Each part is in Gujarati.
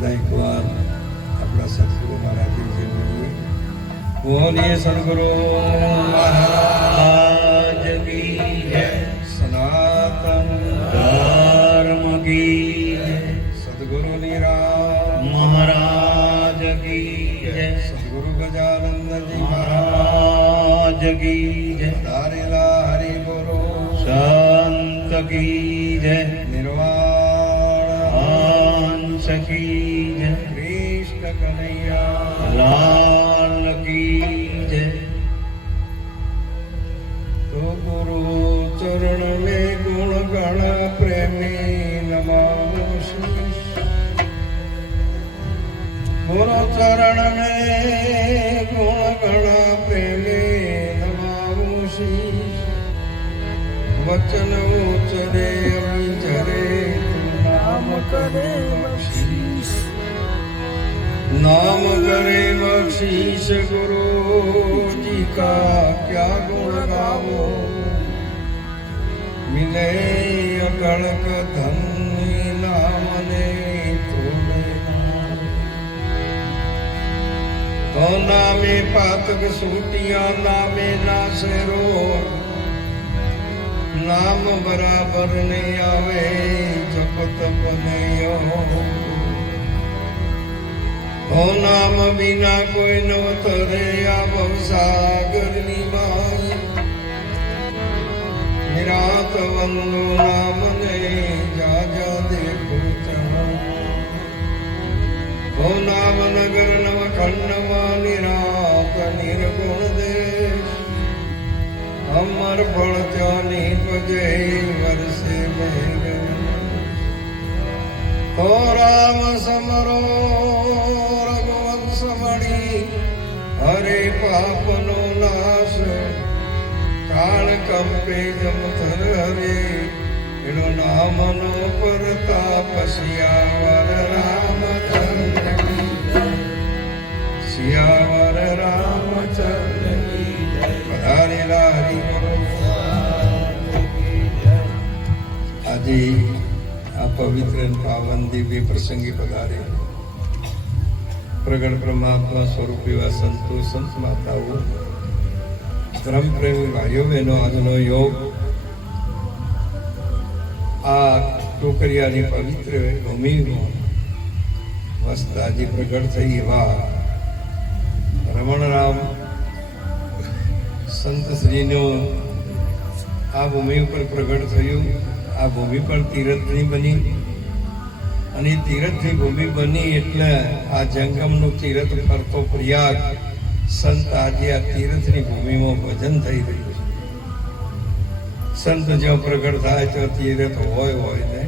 એકવાર આપણા સદગુરુ મહારાજે જે બોલીએ સદગુરુ મહારાજ કી જય સનાતન ધર્મ કી સદગુરુ નિરામ મહારાજ કી જય સદગુરુ ગજાનંદજી મહારાજ કી જય ધારેલા હરિગુરુ સંત કી જય કી જય કૃષ્ણ કનૈયા લાલ કી જય તો ગુરુ ચરણ મે ગુણ ગણ પ્રેમી ગુરુ ચરણ મે ગુણ ગણ પ્રેમી નમામો વચન बख्शीश गुरु जी का क्या गुण गावो मिले अगणक धन नाम ने तोड़े नाम। तो नामे पातक सूटिया नामे नासेरो नाम बराबर नहीं आवे जप तप नहीं हो ઓ નામ વિના કોઈ નો તરે આ ભવસાગરની માય નિરાત વંદો નામને જા જા દેખો ઓ નામ નગર નવ ખંડમાં નિરાત નિર્ગુણ દેશ. અમર ફળ ત્યાંની પજે વર્ષે મેઘ. ઓ રામ સમરો કાળ કંપે જમથર હરે એનો નામનો પરતાપ શિયાવર રામચંદ્ર શિયાવર રામચંદ્ર કી લારી આજે આ પવિત્ર પાવન દિવ્ય પ્રસંગે પધારે પ્રગટ પરમાત્મા સ્વરૂપ એવા સંતો સંત માતાઓ ધર્મ પ્રેમી ભાઈઓ બહેનો આજનો યોગ આ ટોકરિયાની પવિત્ર ભૂમિમાં વસ્તાજી પ્રગટ થઈ એવા રમણરામ સંત શ્રીનું આ ભૂમિ ઉપર પ્રગટ થયું. આ ભૂમિ પણ તીરથની બની. અને તીરથની ભૂમિ બની એટલે આ જંગમનું તીરથ ફરતો પ્રયાગ સંત આજે આ તીરથની ભૂમિમાં ભજન થઈ રહ્યું છે. સંત જ્યાં પ્રગટ થાય તો તીર્થ હોય હોય ને,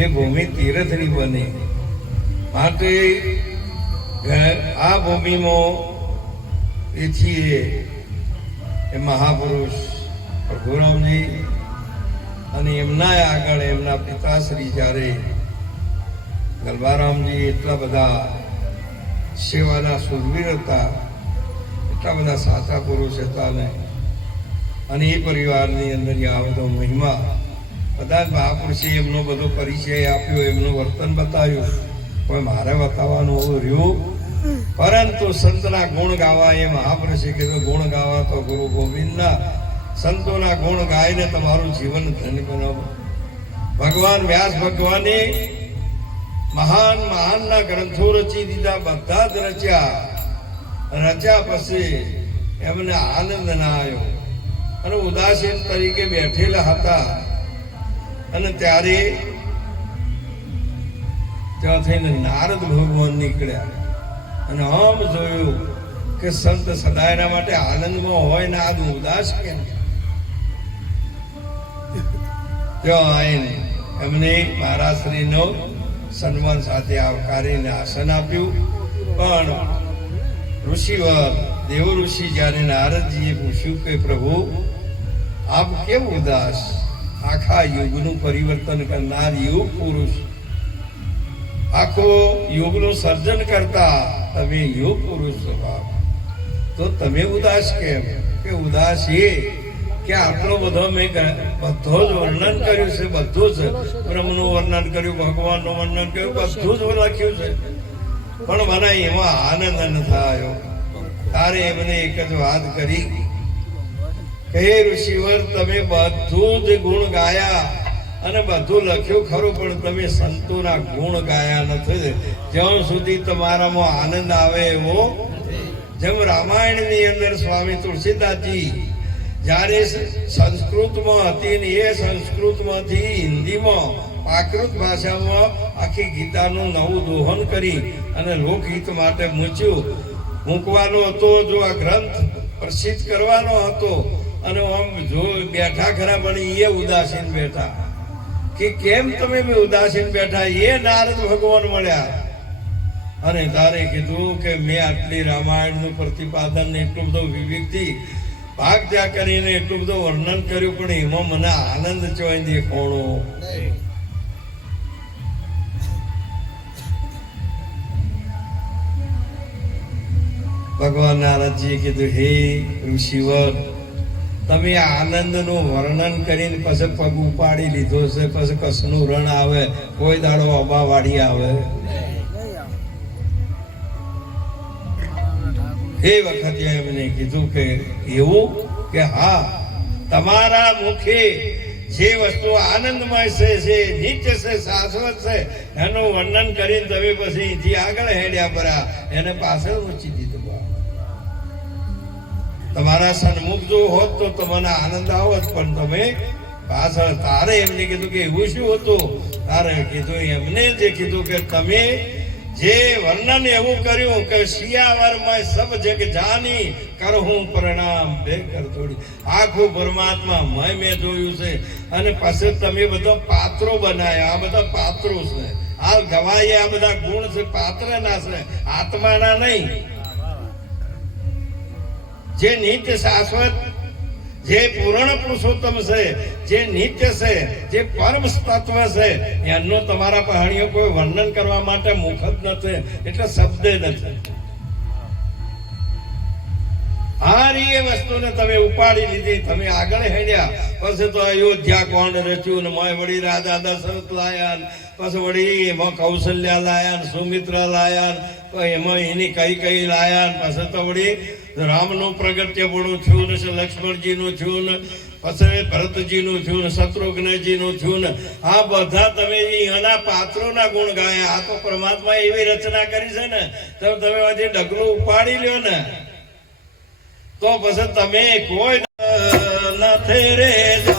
એ ભૂમિ તીર્થની બની. માટે આ ભૂમિમાં એ છીએ એ મહાપુરુષ પ્રભુરામજી અને એમના આગળ એમના પિતાશ્રી જ્યારે ગલબારામજી એટલા બધા સેવાના સુરવીર હતા એટલા બધા સાચા પુરુષ હતા ને અને એ પરિવારની અંદર આ બધો મહિમા જ મહાપુરુષે એમનો બધો પરિચય આપ્યો, એમનું વર્તન બતાવ્યું, પણ મારે બતાવવાનું રહ્યું. પરંતુ સંતના ગુણ ગાવા એ મહાપુરુષે કીધું, ગુણ ગાવા તો ગુરુ ગોવિંદના. સંતોના ગુણ ગાઈને તમારું જીવન ધન્ય બનાવો. ભગવાન વ્યાસ ભગવાને મહાન મહાનના ગ્રંથો રચી દીધા, બધા જ રચ્યા. રચ્યા પછી એમને આનંદ ના આવ્યો. અને ઉદાસીન તરીકે બેઠેલા હતા. અને ત્યારે ત્યાં થઈને નારદ ભગવાન નીકળ્યા. અને આમ જોયું કે સંત સદાયના માટે આનંદમાં હોય ને આજ ઉદાસ કેમ? ત્યાં આવીને એમને મહારાજશ્રીનો સન્માન સાથે આવકારીને આસન આપ્યું. પણ ઋષિવર દેવ ઋષિ જ્યારે નારદજીએ પૂછ્યું કે, પ્રભુ, આપ કેમ ઉદાસ? આખા યુગનું પરિવર્તન કરનાર યુગ પુરુષ. આખો યુગનું સર્જન કરતા તમે યુગ પુરુષ છો બાપ. તો તમે ઉદાસ કેમ? કે ઉદાસ એ કે આટલો બધો મેં બધો જ વર્ણન કર્યું છે, બધું જ બ્રહ્મનું વર્ણન કર્યું, ભગવાનનું વર્ણન કર્યું, બધું જ લખ્યું છે. પણ મને એમાં આનંદ ન થયો. તારે એમને એક જ વાત કરી. કહે, ઋષિવર, તમે બધું જ ગુણ ગાયા અને બધું લખ્યું ખરું, પણ તમે સંતોના ગુણ ગાયા નથી. જ્યાં સુધી તમારામાં આનંદ આવે એવો જેમ રામાયણની અંદર સ્વામી તુલસીદાસજી જ્યારે સંસ્કૃતમાં હતી ને એ સંસ્કૃતમાંથી હિન્દીમાં પ્રાકૃત ભાષામાં આખી ગીતાનું નવું દોહન કરી અને લોકહિત માટે મૂચ્યું. મૂકવાનો હતો જો આ ગ્રંથ પ્રસિદ્ધ કરવાનો હતો અને આમ જો બેઠા ખરા પણ એ ઉદાસીન બેઠા. કે કેમ તમે બી ઉદાસીન બેઠા? એ નારદ ભગવાન મળ્યા. અને તારે કીધું કે મેં આટલી રામાયણનું પ્રતિપાદન એટલું બધું વિવેકથી ભાગ ત્યાં કરીને એટલું બધું વર્ણન કર્યું, પણ એમાં મને આનંદ ચોઈ દેખાણો ભગવાન નારદજીએ કીધું, હે ઋષિવર, તમે આનંદનું વર્ણન કરીને પછી પગ ઉપાડી લીધો છે, પછી કસનું રણ આવે, કોઈ દાડો અબાવાડી આવે એ વખતે એમને કીધું કે, એવું કે હા, તમારા મુખે જે વસ્તુ આનંદમય છે, જે નિત્ય છે શાશ્વત છે, એનું વર્ણન કરીને તમે પછી અહીંથી આગળ હેડ્યા પરા, એને પાછળ ઊંચી દીધું. તમારા સન્મુખ જો હોત તો તમને આનંદ આવત, પણ તમે પાછળ તારે એમને કીધું કે એવું શું હતું? તારે કીધું એમને જે કીધું કે તમે જે વર્ણન એવું કર્યું કે શિયાવરમાં સબ જગ જાની કરહું પ્રણામ, બે કર થોડી આખું પરમાત્મા મય મેં જોયું છે. અને પછી તમે બધો પાત્રો બનાવ્યા આ બધા પાત્રો છે. આ ગવાય આ બધા ગુણ છે, પાત્રના છે. આત્માના નહીં. જે નિત્ય શાશ્વત, જે પૂર્ણ પુરુષોત્તમ છે, જે નિત્ય છે, જે પરમ તત્વ છે એનું તમારા પહાણીઓ કોઈ વર્ણન કરવા માટે મુખ જ નથી, એટલે શબ્દ નથી. આ એ વસ્તુને તમે ઉપાડી લીધી, તમે આગળ હેડ્યા, પછી તો અયોધ્યા કોણ રચ્યું ને મોય વળી રાજા દશરથ લાયા પછી વળી એમાં કૌશલ્યા લાયા સુમિત્રા લાયા એમાં એની કઈ કઈ લાયા પછી તો વળી રામનું પ્રગટ્ય ગુણું થયું ને લક્ષ્મણજીનું થયું ને, પછી ભરતજીનું થયું ને, શત્રુઘ્નજીનું થયું ને, આ બધા તમે એના પાત્રોના ગુણ ગાયા. આ તો પરમાત્મા એવી રચના કરી છે ને, તો તમે હજી ડગલું ઉપાડી લ્યો ને. તો પછી તમે કોઈ નથી રે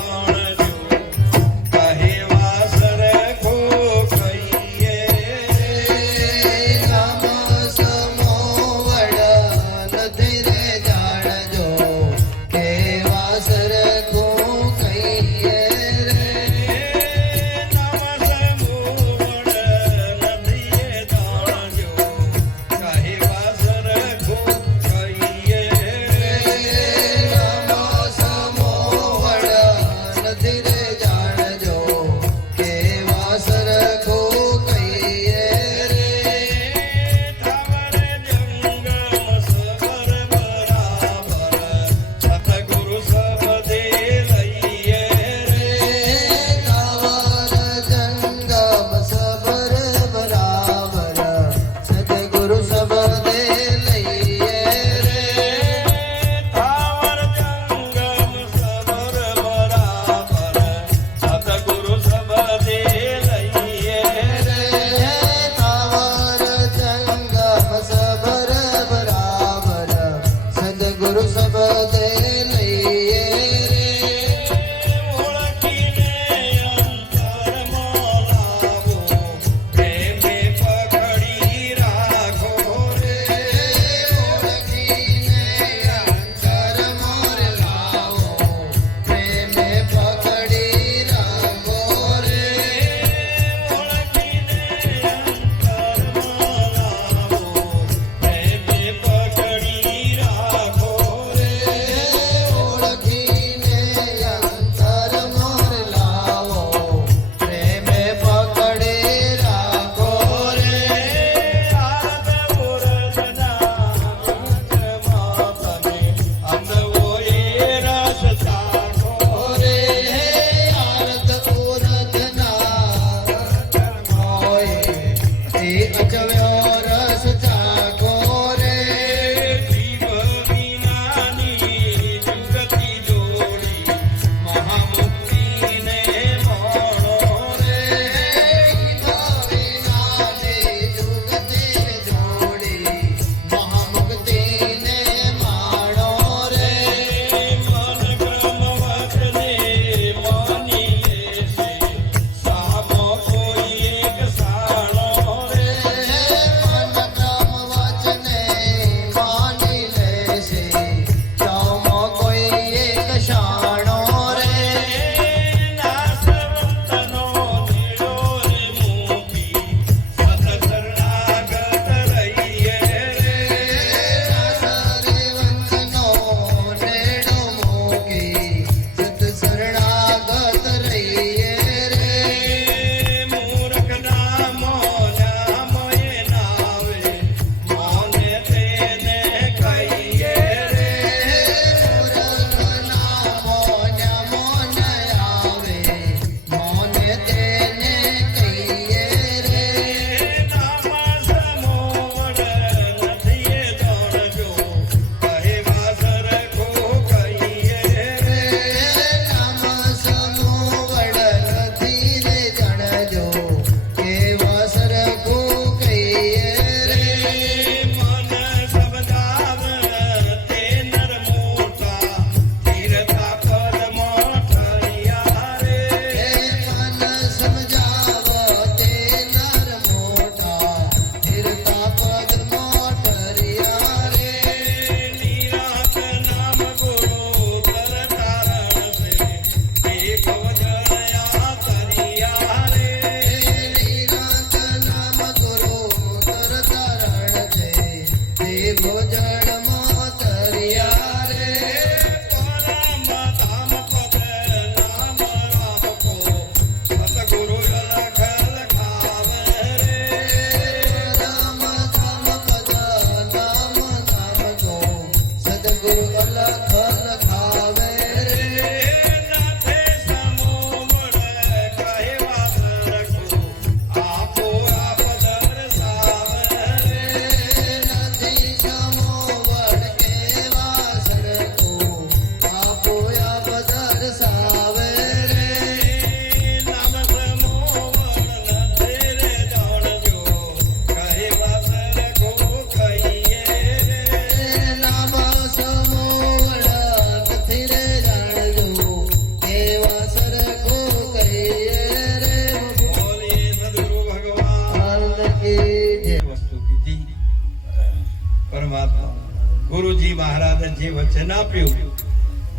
મહારાજે જે વચન આપ્યું,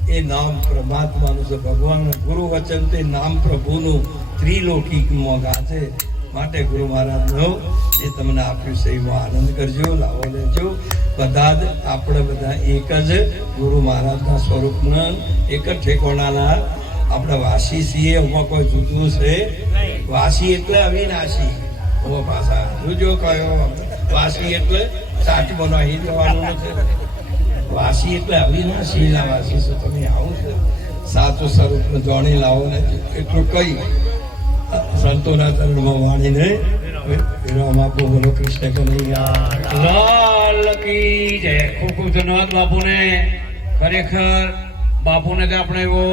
એ નામ પરમાત્માનું છે. ભગવાનનું ગુરુ વચન તે નામ પ્રભુનું ત્રિલોકીમાં ગાશે માટે ગુરુ મહારાજનો એ તમને આપ્યું છે. એવો આનંદ કરજો, લાવો લેજો. બધા જ, આપણે બધા એક જ ગુરુ મહારાજના સ્વરૂપના એક જ ઠેકોણાના આપણે વાસી છીએ. એમાં કોઈ જુદું છે? વાસી એટલે અવિનાશી. ભાષા જોજો કયો. વાસી એટલે સાચમાં નહીં જવાનું નથી. વાસી એટલે આવી ના વાસી છો, તમે આવું છે. સાચું સ્વરૂપ જાણી લાવો ને, એટલું કઈ સંતોના ચરણમાં વાણીને વિરામ આપો બોલો, કૃષ્ણ કનૈયા લાલ કી ખૂબ ખૂબ બાપુને. ખરેખર બાપુને તો આપણે એવો